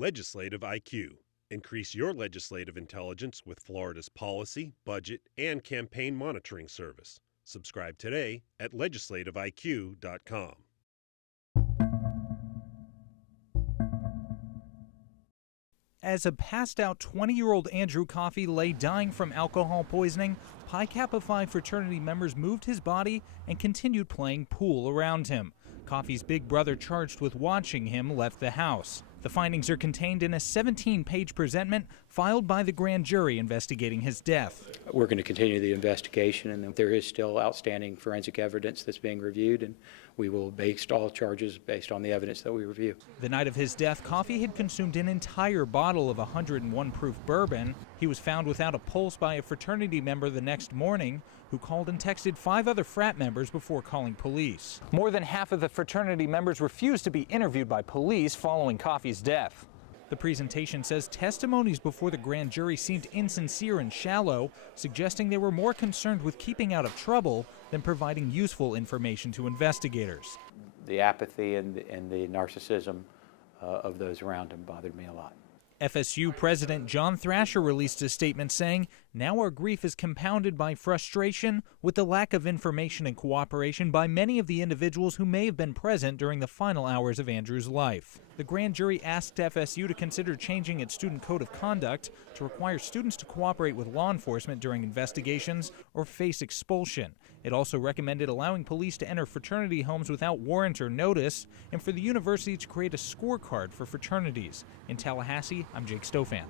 Legislative IQ. Increase your legislative intelligence with Florida's policy, budget, and campaign monitoring service. Subscribe today at legislativeiq.com. As a passed-out 20-year-old Andrew Coffey lay dying from alcohol poisoning, Pi Kappa Phi fraternity members moved his body and continued playing pool around him. Coffey's big brother, charged with watching him, left the house. The findings are contained in a 17-page presentment filed by the grand jury investigating his death. We're going to continue the investigation, and there is still outstanding forensic evidence that's being reviewed, and we will base all charges based on the evidence that we review. The night of his death, Coffey had consumed an entire bottle of 101 proof bourbon. He was found without a pulse by a fraternity member the next morning, who called and texted 5 other frat members before calling police. More than half of the fraternity members refused to be interviewed by police following Coffey's death. The presentation says testimonies before the grand jury seemed insincere and shallow, suggesting they were more concerned with keeping out of trouble than providing useful information to investigators. The apathy and the narcissism of those around him bothered me a lot. FSU President John Thrasher released a statement saying, "Now our grief is compounded by frustration with the lack of information and cooperation by many of the individuals who may have been present during the final hours of Andrew's life." The grand jury asked FSU to consider changing its student code of conduct to require students to cooperate with law enforcement during investigations or face expulsion. It also recommended allowing police to enter fraternity homes without warrant or notice, and for the university to create a scorecard for fraternities. In Tallahassee, I'm Jake Stofan.